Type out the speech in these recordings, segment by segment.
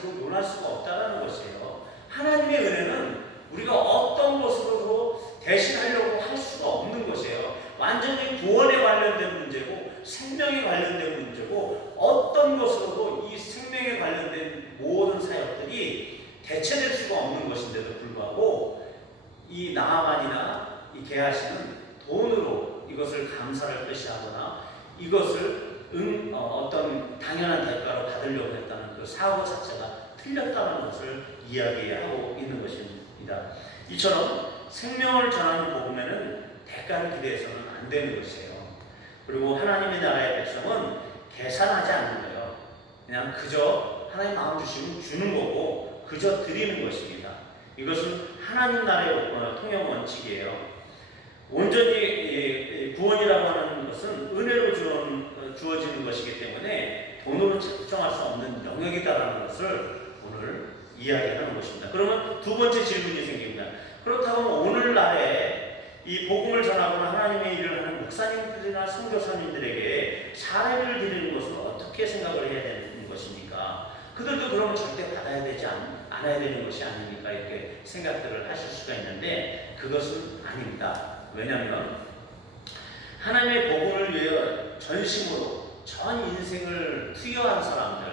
가지고 논할 수가 없다는 것이에요. 하나님의 은혜는 우리가 어떤 것으로도 대신하려고 할 수가 없는 것이에요. 완전히 구원에 관련된 문제고 생명에 관련된 문제고 어떤 것으로도 이 생명에 관련된 모든 사역들이 대체될 수가 없는 것인데도 불구하고 이 나아만이나 이 게하시는 돈으로 이것을 감사를 표시하거나 이것을 어떤 당연한 대가로 받으려고 했다는 그 사고 자체가 틀렸다는 것을 이야기하고 있는 것입니다. 이처럼 생명을 전하는 복음에는 대가를 기대해서는 안 되는 것이에요. 그리고 하나님의 나라의 백성은 계산하지 않는 거예요. 그냥 그저 하나님 마음 주시면 주는 거고 그저 드리는 것입니다. 이것은 하나님 나라의 통영 원칙이에요. 온전히 구원이라고 하는 것은 은혜로 주어지는 것이기 때문에 돈으로 측정할 수 없는 영역이다라는 것을 오늘 이야기하는 것입니다. 그러면 두 번째 질문이 생깁니다. 그렇다면 오늘날에 이 복음을 전하거나 하나님의 일을 하는 목사님들이나 선교사님들에게 사례를 드리는 것은 어떻게 생각을 해야 되는 것입니까? 그들도 그러면 절대 받아야 되지 않아야 되는 것이 아닙니까? 이렇게 생각들을 하실 수가 있는데 그것은 아닙니다. 왜냐하면 하나님의 복음을 위해 전심으로 전 인생을 투여한 사람들,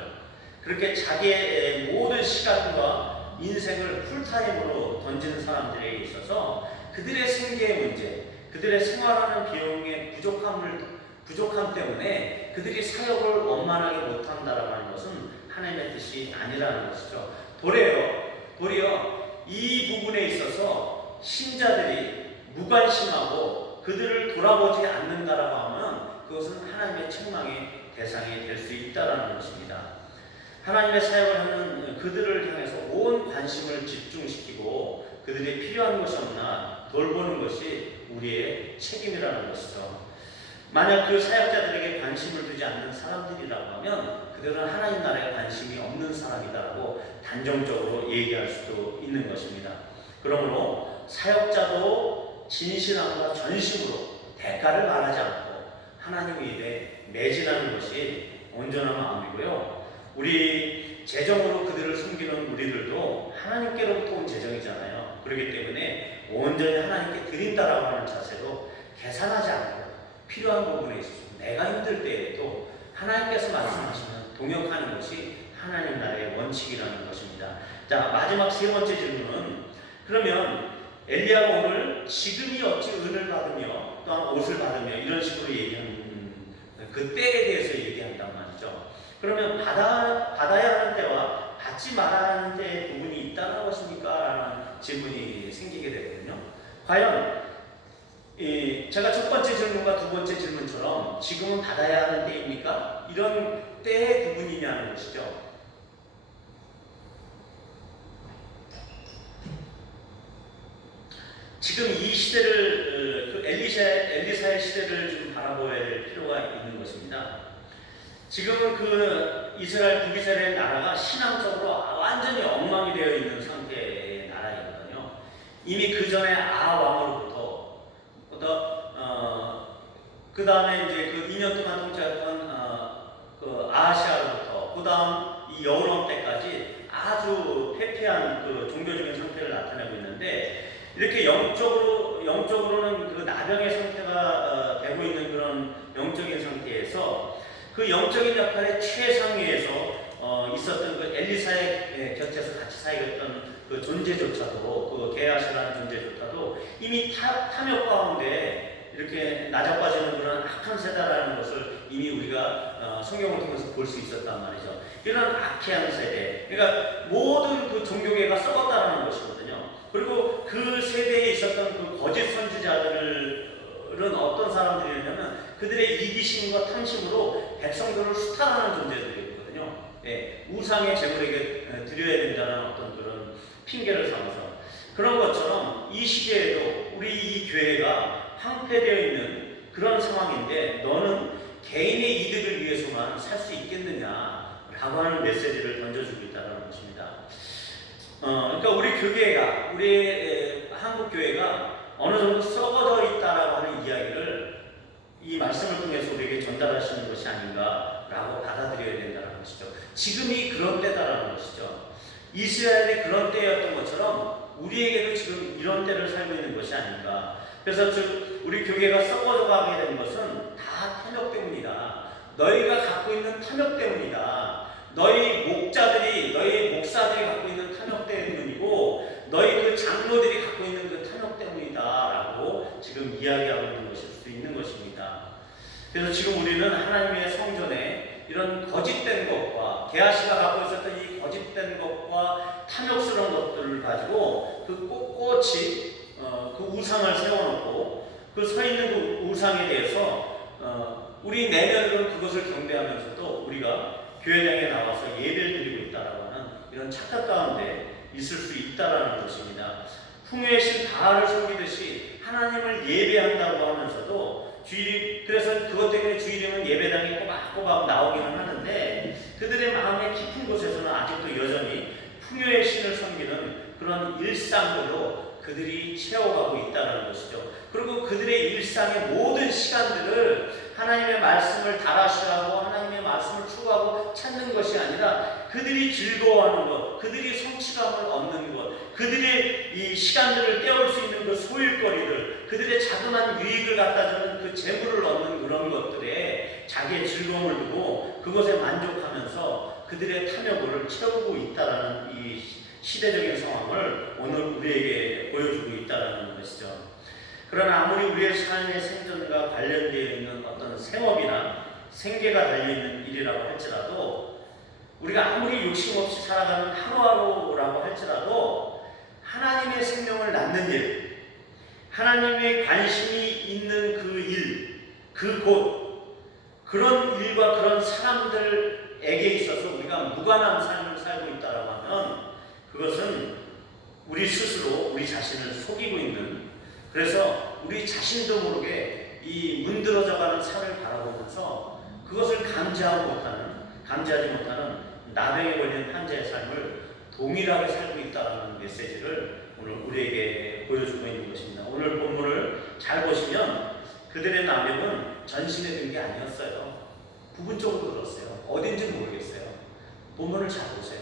그렇게 자기의 모든 시간과 인생을 풀타임으로 던지는 사람들에게 있어서 그들의 생계의 문제, 그들의 생활하는 비용의 부족함 때문에 그들이 사역을 원만하게 못한다라고 하는 것은 하나님의 뜻이 아니라는 것이죠. 도리어 이 부분에 있어서 신자들이 무관심하고 그들을 돌아보지 않는다라고 하면 그것은 하나님의 책망의 대상이 될 수 있다라는 것입니다. 하나님의 사역을 하는 그들을 향해서 온 관심을 집중시키고 그들이 필요한 것이 없나 돌보는 것이 우리의 책임이라는 것이죠. 만약 그 사역자들에게 관심을 두지 않는 사람들이라고 하면 그들은 하나님 나라에 관심이 없는 사람이다라고 단정적으로 얘기할 수도 있는 것입니다. 그러므로 사역자도 진실함과 전심으로 대가를 말하지 않고 하나님 일에 매진하는 것이 온전한 마음이고요. 우리 재정으로 그들을 섬기는 우리들도 하나님께로부터 온 재정이잖아요. 그렇기 때문에 온전히 하나님께 드린다라고 하는 자세로 계산하지 않고 필요한 부분에 있어서 내가 힘들 때에도 하나님께서 말씀하시면 동역하는 것이 하나님 나라의 원칙이라는 것입니다. 자, 마지막 세 번째 질문은 그러면 엘리야가 오늘 지금이 어찌 은을 받으며 또한 옷을 받으며 이런 식으로 얘기하는 그 때에 대해서 얘기한단 말이죠. 그러면 받아야 하는 때와 받지 말아야 하는 때의 부분이 있다는 것입니까? 라는 질문이 생기게 되거든요. 과연 제가 첫 번째 질문과 두 번째 질문처럼 지금은 받아야 하는 때입니까? 이런 때의 부분이냐는 것이죠. 지금 이 시대를 엘리사의 시대를 좀 바라보아야 될 필요가 있는 것입니다. 지금은 그 이스라엘 북이스라엘 나라가 신앙적으로 완전히 엉망이 되어 있는 상태의 나라이거든요. 이미 그 전에 왕으로부터 그 다음에 이제 그 2년 동안 통치했던 그 아하시아로부터 그 다음 이 여호람 때까지 아주 패폐한 그 종교적인 상태를 나타내고 있는데 이렇게 영적으로는 그 나병의 상태가 되고 있는 그런 영적인 상태에서 그 영적인 역할의 최상위에서 있었던 그 엘리사의 곁에서 같이 사역했던 그 존재조차도 그 게하시라는 존재조차도 이미 탐욕 가운데 이렇게 낮아빠지는 그런 악한 세대라는 것을 이미 우리가 성경을 통해서 볼 수 있었단 말이죠. 이런 악한 세대, 그러니까 모든 그 종교계가 썩었다는 것이거든요. 그리고 그 세대에 있었던 그 거짓 선지자들은 어떤 사람들이냐면 그들의 이기심과 탐심으로 백성들을 수탈하는 존재들이거든요. 우상의 제물에게 드려야 된다는 어떤 그런 핑계를 삼아서 그런 것처럼 이 시대에도 우리 이 교회가 황폐되어 있는 그런 상황인데 너는 개인의 이득을 위해서만 살 수 있겠느냐라고 하는 메시지를 던져주고 있다는 것입니다. 그러니까 우리 한국 교회가 어느 정도 썩어져 있다라고 하는 이야기를 이 말씀을 통해서 우리에게 전달하시는 것이 아닌가라고 받아들여야 된다는 것이죠. 지금이 그런 때다라는 것이죠. 이스라엘이 그런 때였던 것처럼 우리에게도 지금 이런 때를 살고 있는 것이 아닌가. 그래서 우리 교회가 썩어져 가게 된 것은 다 탐욕 때문이다. 너희가 갖고 있는 탐욕 때문이다. 너희 목자들이, 너희 목사들이 갖고 있는 탐욕 때문이고 너희 그 장로들이 갖고 있는 그 탐욕 때문이다 라고 지금 이야기하고 있는 것일 수도 있는 것입니다. 그래서 지금 우리는 하나님의 성전에 이런 거짓된 것과 게하시가 갖고 있었던 이 거짓된 것과 탐욕스러운 것들을 가지고 그 꼿꼿이 그 우상을 세워놓고 그 서 있는 그 우상에 대해서 우리 내면으로는 그것을 경배하면서도 우리가 교회당에 나와서 예배를 드리고 있다라고 하는 이런 착각 가운데 있을 수 있다라는 것입니다. 풍요의 신 바알을 섬기듯이 하나님을 예배한다고 하면서도 그래서 그것 때문에 주일이면 예배당에 꼬박꼬박 나오기는 하는데 그들의 마음의 깊은 곳에서는 아직도 여전히 풍요의 신을 섬기는 그런 일상들로 그들이 채워가고 있다는 것이죠. 그리고 그들의 일상의 모든 시간들을 하나님의 말씀을 달아시라고 하나님의 말씀을 추구하고 찾는 것이 아니라 그들이 즐거워하는 것, 그들이 성취감을 얻는 것, 그들의 이 시간들을 때울 수 있는 그 소일거리들, 그들의 자그마한 유익을 갖다 주는 그 재물을 얻는 그런 것들에 자기의 즐거움을 두고 그것에 만족하면서 그들의 탐욕을 채우고 있다라는 이 시대적인 상황을 오늘 우리에게 보여주고 있다는 것이죠. 그러나 아무리 우리의 삶의 생존과 관련되어 있는 어떤 생업이나 생계가 달려있는 일이라고 할지라도 우리가 아무리 욕심 없이 살아가는 하루하루라고 할지라도 하나님의 생명을 낳는 일, 하나님의 관심이 있는 그 일, 그곳, 그런 일과 그런 사람들에게 있어서 우리가 무관한 삶을 살고 있다고 하면 그것은 우리 스스로 우리 자신을 속이고 있는, 그래서 우리 자신도 모르게 이 문드러져가는 산을 바라보면서 그것을 감지하지 못하는 나병에 걸린 환자의 삶을 동일하게 살고 있다는 메시지를 오늘 우리에게 보여주고 있는 것입니다. 오늘 본문을 잘 보시면 그들의 나병은 전신에 든 게 아니었어요. 부분적으로 들었어요. 어딘지 모르겠어요. 본문을 잘 보세요.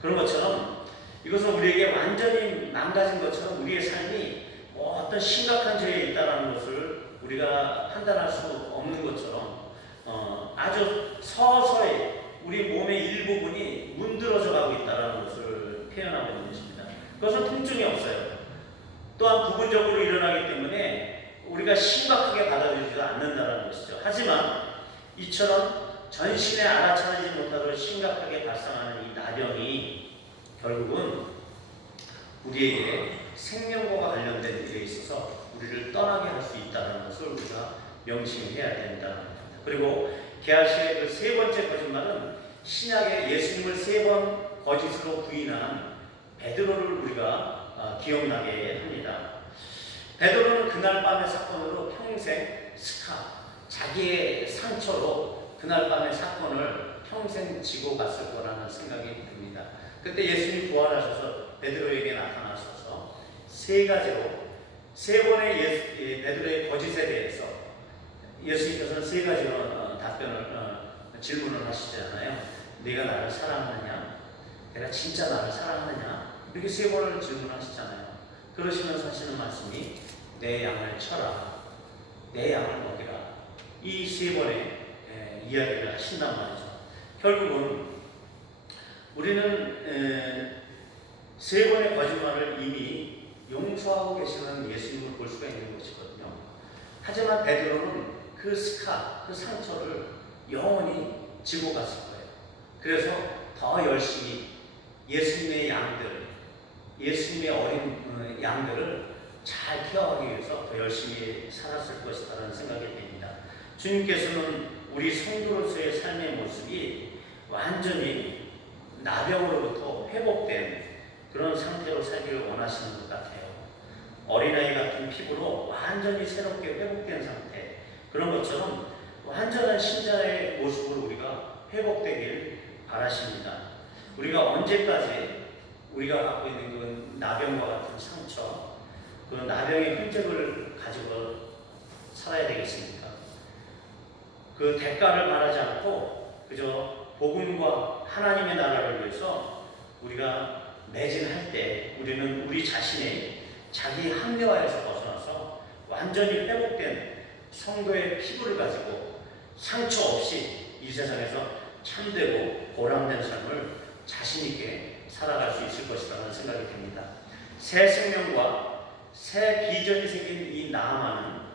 그런 것처럼 이것은 우리에게 완전히 망가진 것처럼 우리의 삶이 어떤 심각한 죄에 있다는 것을 우리가 판단할 수 없는 것처럼 아주 서서히 우리 몸의 일부분이 문드러져 가고 있다는 것을 표현하고 있는 것입니다. 그것은 통증이 없어요. 또한 부분적으로 일어나기 때문에 우리가 심각하게 받아들이지도 않는다는 것이죠. 하지만 이처럼 전신에 알아차리지 못하도록 심각하게 발생하는 이 나병이 결국은 우리에게 생명과 관련된 일에 있어서 우리를 떠나게 할 수 있다는 것을 우리가 명심해야 된다는 겁니다. 그리고 게하시의 그 세 번째 거짓말은 신약에 예수님을 세 번 거짓으로 부인한 베드로를 우리가 기억나게 합니다. 베드로는 그날 밤의 사건으로 평생 자기의 상처로 그날 밤의 사건을 평생 지고 갔을 거라는 생각이 듭니다. 그때 예수님이 부활하셔서 베드로에게 나타나셔서 세 번의 베드로의 거짓에 대해서 예수님께서는 세 가지로 질문을 하시잖아요. 네가 나를 사랑하느냐? 내가 진짜 나를 사랑하느냐? 이렇게 세 번을 질문하시잖아요. 그러시면서 하시는 말씀이 내 양을 쳐라, 내 양을 먹이라. 이 세 번의 이야기를 하신단 말이죠. 결국은 우리는 세 번의 거짓말을 이미 용서하고 계시는 예수님을 볼 수가 있는 것이거든요. 하지만 베드로는 그 상처를 영원히 지고 갔을 거예요. 그래서 더 열심히 예수님의 어린 양들을 잘 케어하기 위해서 더 열심히 살았을 것이라는 생각이 듭니다. 주님께서는 우리 성도로서의 삶의 모습이 완전히 나병으로부터 회복된 그런 상태로 살기를 원하시는 것 같아요. 어린아이 같은 피부로 완전히 새롭게 회복된 상태, 그런 것처럼 완전한 신자의 모습으로 우리가 회복되길 바라십니다. 우리가 언제까지 우리가 갖고 있는 그 나병과 같은 상처, 그 나병의 흔적을 가지고 살아야 되겠습니까? 그 대가를 바라지 않고 그저 복음과 하나님의 나라를 위해서 우리가 매진할 때 우리는 우리 자신의 자기 합리화에서 벗어나서 완전히 회복된 성도의 피부를 가지고 상처 없이 이 세상에서 참되고 보람된 삶을 자신있게 살아갈 수 있을 것이라는 생각이 듭니다. 새 생명과 새 비전이 생긴 이 나아만은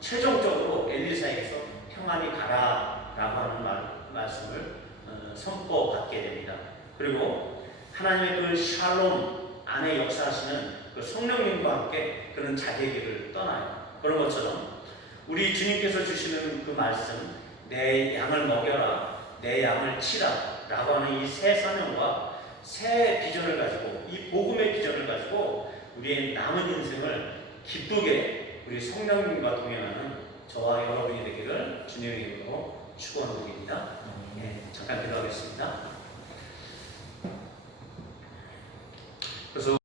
최종적으로 엘리사에게서 평안히 가라라고 하는 말씀을 선포받게 됩니다. 그리고 하나님의 그 샬롬 안에 역사하시는 그 성령님과 함께 그는 자기의 길을 떠나요. 그런 것처럼 우리 주님께서 주시는 그 말씀, 내 양을 먹여라, 내 양을 치라 라고 하는 이 새 사명과 새 비전을 가지고, 이 복음의 비전을 가지고 우리의 남은 인생을 기쁘게 우리 성령님과 동행하는 저와 여러분이 되기를 주님의 이름으로 축원드립니다. 잠깐 기도하겠습니다. 그래서